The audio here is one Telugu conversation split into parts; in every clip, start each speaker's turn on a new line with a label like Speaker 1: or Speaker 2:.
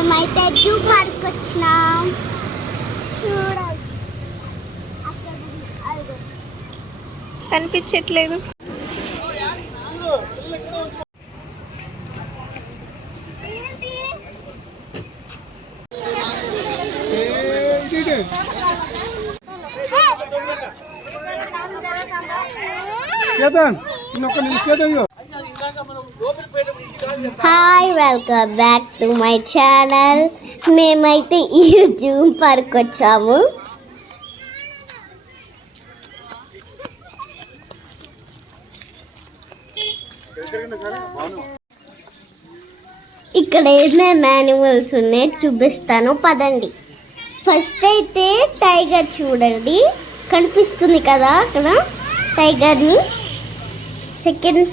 Speaker 1: మేమైతే జూ పార్క్ వచ్చినాం చూడాలి.
Speaker 2: కనిపించట్లేదు
Speaker 3: చేద్దాం ఇంకొక నిమిషం చేద్దాం ఇగో.
Speaker 1: Hi welcome back to my channel మేమైతే ఈ జూ పార్క్ వచ్చాము. ఇక్కడ ఏమేమి యానిమల్స్ ఉన్నాయి చూపిస్తాను పదండి. ఫస్ట్ అయితే టైగర్ చూడండి. కనిపిస్తుంది కదా అక్కడ టైగర్ని సెకండ్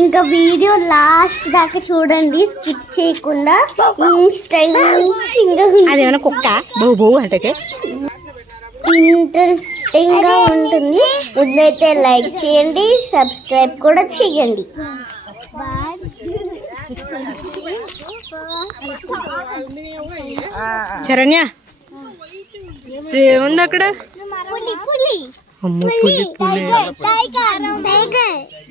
Speaker 1: ఇంకా వీడియో లాస్ట్ దాకా చూడండి స్కిప్ చేయకుండా
Speaker 2: అదేమైనా కుక్క? బో బో అంటే
Speaker 1: ఇంట్రెస్టింగ్గా ఉంటుంది. ముందైతే లైక్ చేయండి సబ్స్క్రైబ్ కూడా చేయండి.
Speaker 2: శరణ్య ఏముంది అక్కడ?
Speaker 1: పులి పులి.
Speaker 2: పులి పులి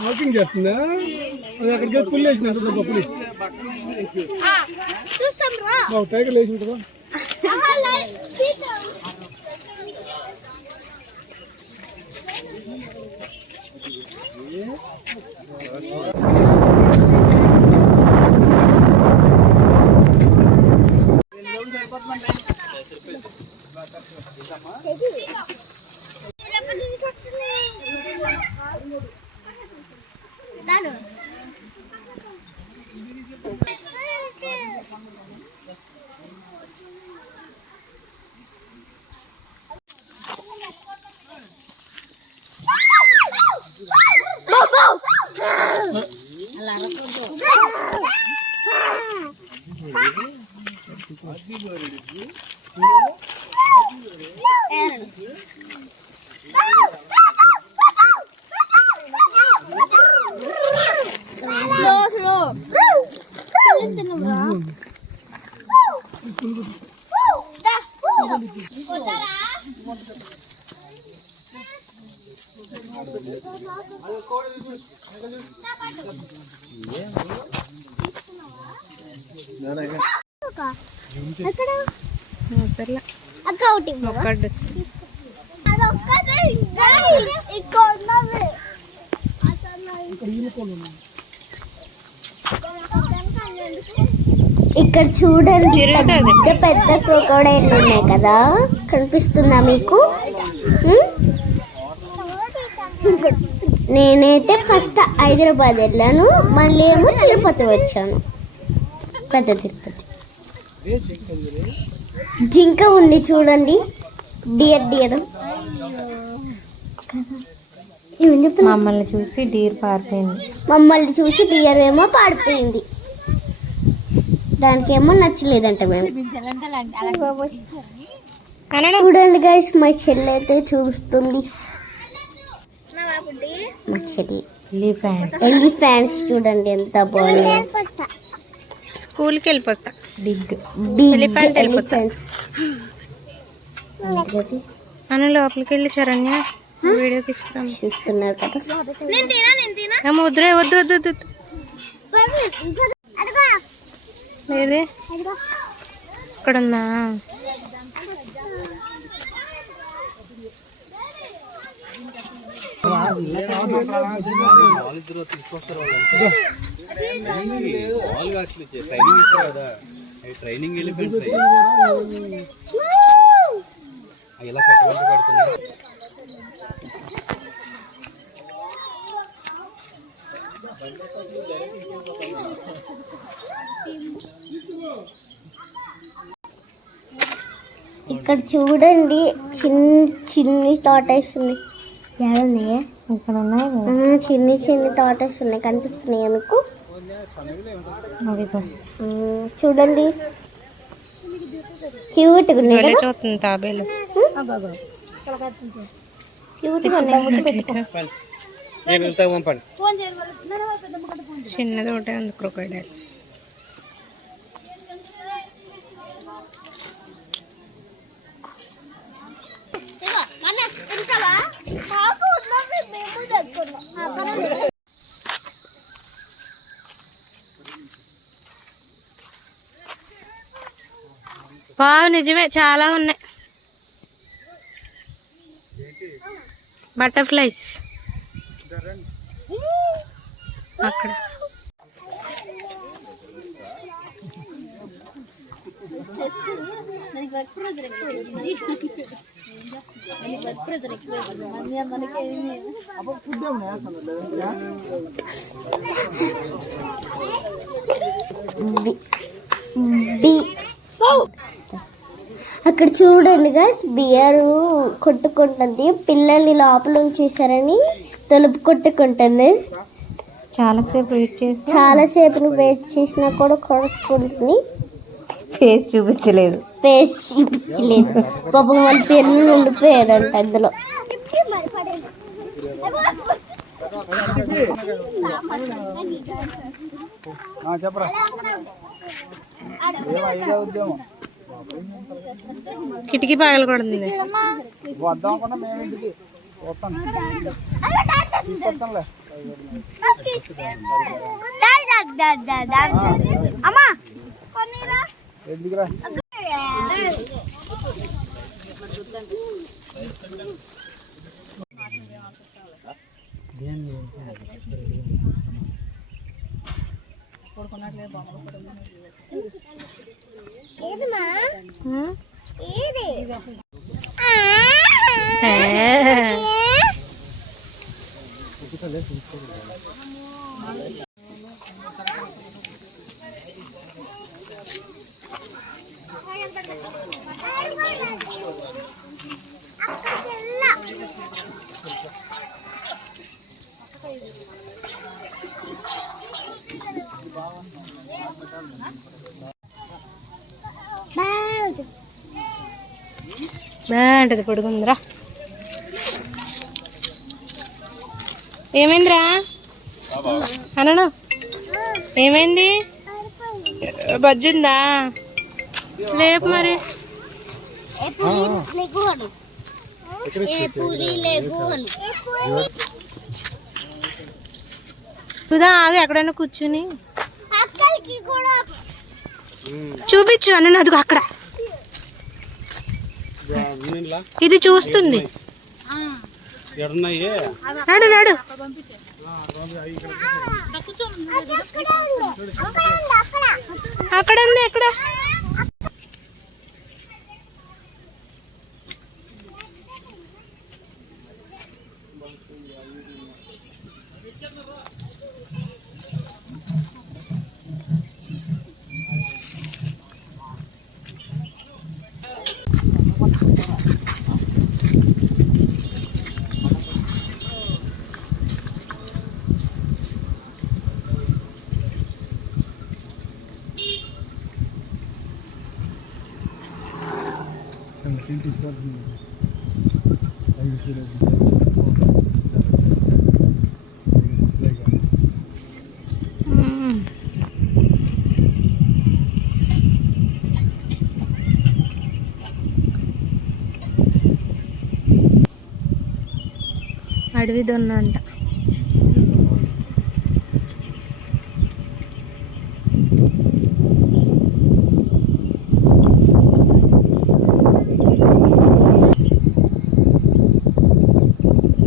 Speaker 3: వాకింగ్ చేస్తుందా? అది అక్కడికి పుల్లి వేసిన పులి
Speaker 1: చూస్తాం రా.
Speaker 3: బాగు టైగర్ వేసి ఉంటుందా
Speaker 1: అక్కడ
Speaker 2: ఒక్కటి వచ్చింది.
Speaker 1: ఇక్కడ చూడండి. పెద్ద పెద్ద క్రొకోడైల్ ఉన్నాయి కదా. కనిపిస్తుందా మీకు? నేనైతే ఫస్ట్ హైదరాబాద్ వెళ్ళాను. మళ్ళీ ఏమో తిరుపతి వచ్చాను. పెద్ద తిరుపతి. జింక ఉంది చూడండి. డియర్ డియర్
Speaker 2: మమ్మల్ని చూసి డీర్ పారిపోయింది.
Speaker 1: మమ్మల్ని చూసి డియర్ ఏమో పాడిపోయింది దానికేమో నచ్చలేదంట మేము చూడండి గైస్ మా చెల్లి అయితే చూస్తుంది. మా చెల్లి.
Speaker 2: ఎలిఫెంట్
Speaker 1: ఎల్లి ఫ్యాన్స్ చూడండి ఎంత బాగున్నాయి
Speaker 2: స్కూల్కి వెళ్ళిపోతా.
Speaker 1: బిగ్. ఎలిఫెంట్స్ ఏంటది?
Speaker 2: అన్న లోపలికి వెళ్ళి శరణ్య. వీడియో తీసుకురాము
Speaker 1: చూస్తున్నారు కదా.
Speaker 2: ఏమో వద్దురే వద్దు వద్దు వద్దు వద్దు. లేదే ఇక్కడ ఉందా
Speaker 4: ట్రైనింగ్ వెళ్ళిపోయింది
Speaker 1: ఇక్కడ చూడండి చిన్న చిన్ని టాటాస్ ఉన్నాయి ఏడున్నాయా
Speaker 2: ఇక్కడ ఉన్నాయి
Speaker 1: ఆ, చిన్ని చిన్ని టాటాస్ ఉన్నాయి కనిపిస్తున్నాయా ఉమ్, చూడండి. కదా?
Speaker 2: చూస్తుంది తాబేలు. చిన్నది ఒకటే ఉంది క్రొకైడైల్. వావ్ నిజమే చాలా ఉన్నాయి. బటర్ఫ్లైస్. అక్కడ.
Speaker 1: అక్కడ చూడండి గాస్ బియర్ కొట్టుకుంటుంది. పిల్లల్ని లోపల ఉంచేసారని తలుపు కొట్టుకుంటుంది.
Speaker 2: చాలాసేపు వెయిట్ చేసి
Speaker 1: చాలాసేపు వెయిట్ చేసినా కూడా కొట్టుకుంటుంది.
Speaker 2: ఫేస్ చూపించలేదు.
Speaker 1: ఫేస్ చూపించలేదు. పాపం వాళ్ళ పిల్లలు ఉండిపోయారంట అందులో.
Speaker 3: చెప్పరా. ఉద్యమం.
Speaker 2: కిటికీ పగలకూడదు
Speaker 3: వద్దాం అనుకున్నా
Speaker 1: బాబు.
Speaker 3: হ্যাঁ
Speaker 2: బాగుంటది పడుకుందిరా ఏమైందిరా? అనను ఏమైంది? బజ్జుందా? లేపు మరి. సుధా ఆగి ఎక్కడైనా కూర్చుని. చూపించు అన్న అదిగో అక్కడ. ఇది చూస్తుంది.
Speaker 3: ఎడున్నాయి?
Speaker 2: నాడు నాడు అక్కడ ఉంది ఎక్కడ అడవి దొన్న అంట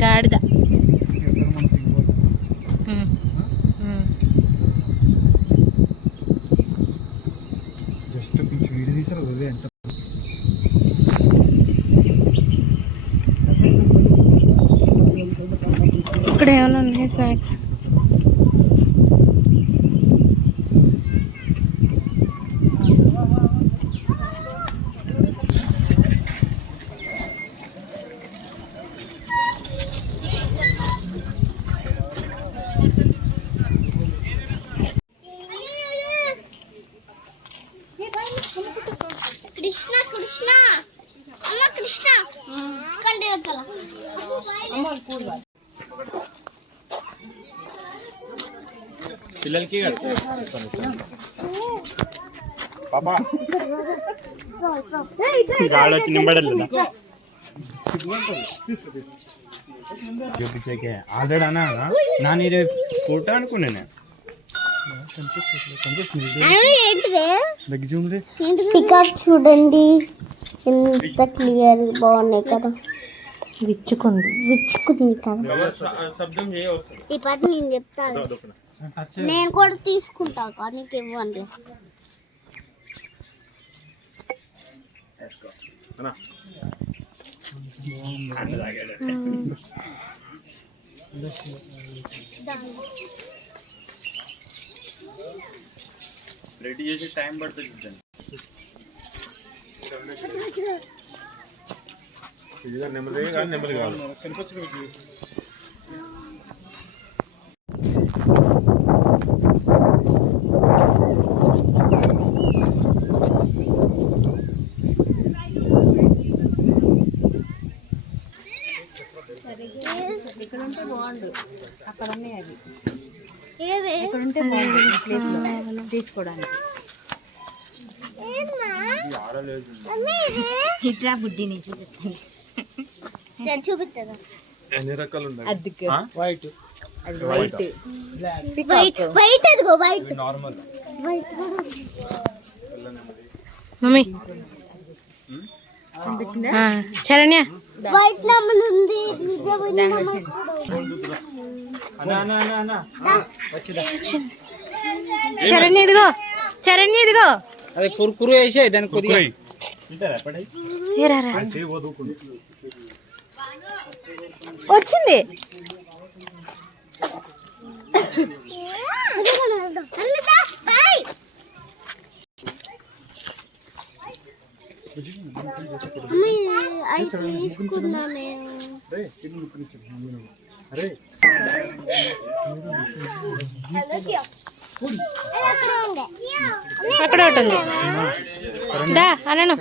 Speaker 2: గాడిద
Speaker 3: జస్ట్ కొంచెం తీసారు ఎంత
Speaker 2: ఏమైనా ఉన్నాయి స్నాక్స్
Speaker 1: కృష్ణ కృష్ణ అమ్మ కృష్ణ కండి రకాల
Speaker 4: పిల్లలకి పాపా. గాడి వచ్చి నింబడలేదా చూపించేకే ఆల్రెడీ అన్నా నాని ఫోటో
Speaker 1: పికప్ చూడండి. ఎంత క్లియర్ బాగున్నాయి కదా.
Speaker 2: విచ్చుకుంది.
Speaker 1: విచ్చుకుంది కదా. ఈ పని నేను చెప్తాను. నేను కూడా తీసుకుంటా కానీ నీకు ఇవ్వండి
Speaker 4: రెడీ చేసి టైం పడుతుంది చూడండి నెమ్మదిగా నెమ్మది కావాలి
Speaker 1: ఏవే?
Speaker 2: తీసుకోవడానికి.
Speaker 1: ఏమ్మా? మమ్మీ ఇది?
Speaker 2: ఇట్రా బుడ్డిని చూపిస్తాను.
Speaker 1: నేను చూపిస్తాను.
Speaker 4: ఎన్ని రకాలు ఉన్నాయి
Speaker 3: వైట్
Speaker 2: అది వైట్
Speaker 1: వైట్ వైట్ అదిగో white
Speaker 4: normal
Speaker 1: white
Speaker 2: mummy. Charanya.
Speaker 1: White నెమలి ఉంది నిజమైన
Speaker 2: చరణ్య ఇదిగో చరణ్య ఇదిగో.
Speaker 3: అదే కురుకురు వేసే దాని కొద్దిగా.
Speaker 2: వచ్చింది? అక్కడ ఒకటి ఉంది. దా అనను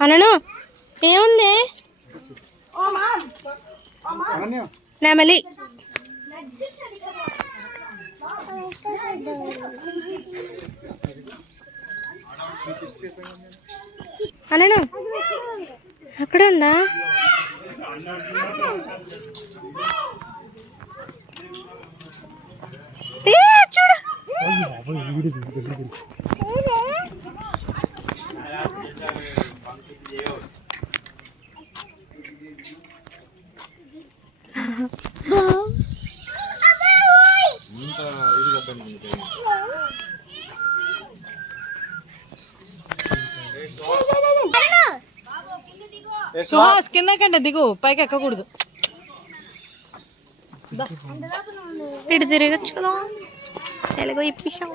Speaker 2: అనను ఏముంది? నెమలి అనను అక్కడ ఉందా? చూడు సుహాస్ కిందకంటే దిగు పైకి ఎక్కకూడదు. ఇటు తిరగచ్చు కదా తెలుగు ఇప్పించాం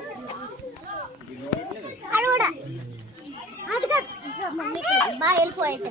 Speaker 1: బాగా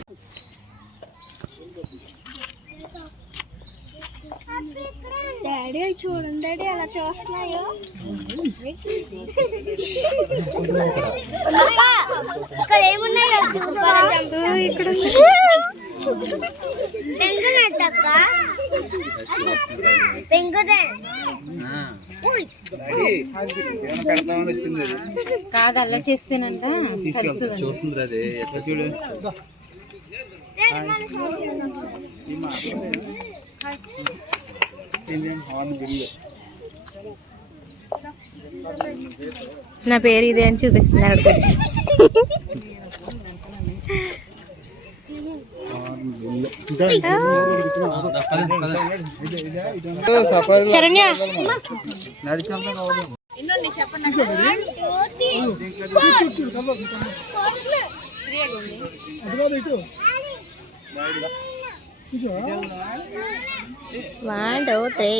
Speaker 1: డాడీ అవి చూడండి డాడీ అలా చూస్తున్నాయో? ఇక్కడ ఏమున్నాయో ఇక్కడ పెంగునట్టక్క పెంగుదే
Speaker 2: కాదు అలా చేస్తేనంట
Speaker 4: చూస్తుంది అది. ఎట్లా చూడు?
Speaker 2: నా పేరు ఇదే అని చూపిస్తుంది అక్కడికి వచ్చి.
Speaker 3: కాదు ఇటు
Speaker 2: వన్ టూ త్రీ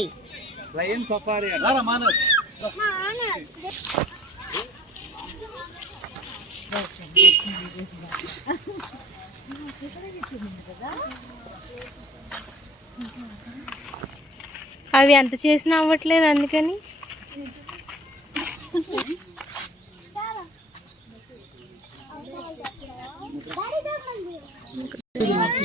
Speaker 2: అవి ఎంత చేసినా అవ్వట్లేదు అందుకని.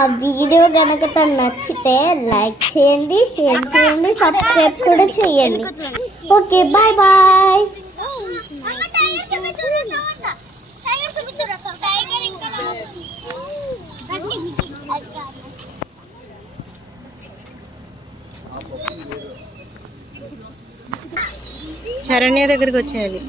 Speaker 1: ఆ వీడియో కనుక తను నచ్చితే లైక్ చేయండి షేర్ చేయండి సబ్స్క్రైబ్ కూడా చేయండి. Okay bye bye.
Speaker 2: చరణ్య దగ్గరికి వచ్చేయాలి.